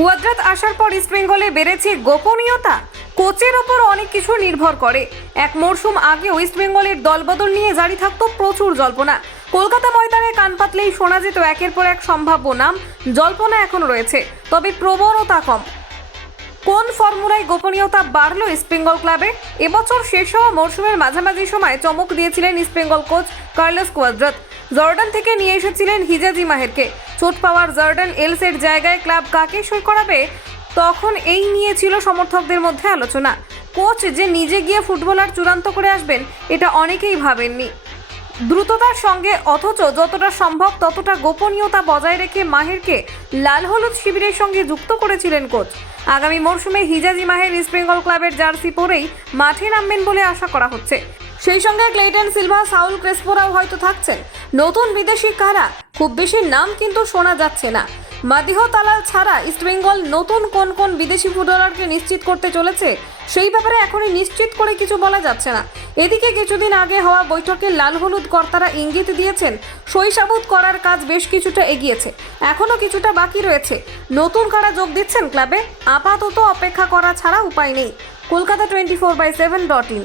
Cuadrat আসার পর ইস্টবেঙ্গলে বেড়েছে গোপনীয়তা। কোচের ওপর অনেক কিছু নির্ভর করে। এক মরশুম আগেও ইস্টবেঙ্গলের দলবদল নিয়ে জারি থাকতো প্রচুর জল্পনা। কলকাতা ময়দানে কান পাতলেই শোনা যেত একের পর এক সম্ভাব্য নাম। জল্পনা এখনো রয়েছে, তবে প্রবণতা কম। কোন ফর্মুলায় গোপনীয়তা বাড়লো ইস্টবেঙ্গল ক্লাবে? এবছর শেষ হওয়া মরশুমের মাঝামাঝি সময় চমক দিয়েছিলেন East Bengal coach Carlos Cuadrat. Jordan থেকে নিয়ে এসেছিলেন হিজাজি মাহেরকে। চোট পাওয়ার জর্ডান এলসের জায়গায় ক্লাব কাকে সই করাবে, তখন এই নিয়ে ছিল সমর্থকদের মধ্যে আলোচনা। কোচ যে নিজে গিয়ে ফুটবলার চূড়ান্ত করে আসবেন, এটা অনেকেই ভাবেননি। দ্রুততার সঙ্গে অথচ যতটা সম্ভব ততটা গোপনীয়তা বজায় রেখে মাহেরকে লাল হলুদ শিবিরের সঙ্গে যুক্ত করেছিলেন কোচ। আগামী মরশুমে হিজাজি মাহের ইস্টবেঙ্গল ক্লাবের জার্সি পরেই মাঠে নামবেন বলে আশা করা হচ্ছে। সেই সঙ্গে ক্লেটন সিলভা, সাউল ক্রেসপোরাও হয়তো থাকছেন। নতুন বিদেশি কারা? খুব বেশি নাম কিন্তু শোনা যাচ্ছে না। মাদিহ তালাল ছাড়া ইস্টবেঙ্গল নতুন কোন কোন বিদেশি ফুটবলারকে নিশ্চিত করতে চলেছে, সেই ব্যাপারে এখনই নিশ্চিত করে কিছু বলা যাচ্ছে না। এদিকে কিছুদিন আগে হওয়া বৈঠকে লাল হলুদ কর্তারা ইঙ্গিত দিয়েছেন সই-সাবুত করার কাজ বেশ কিছুটা এগিয়েছে, এখনো কিছুটা বাকি রয়েছে। নতুন কারা যোগ দিচ্ছেন ক্লাবে, আপাতত অপেক্ষা করা ছাড়া উপায় নেই। কলকাতা 24/7.in।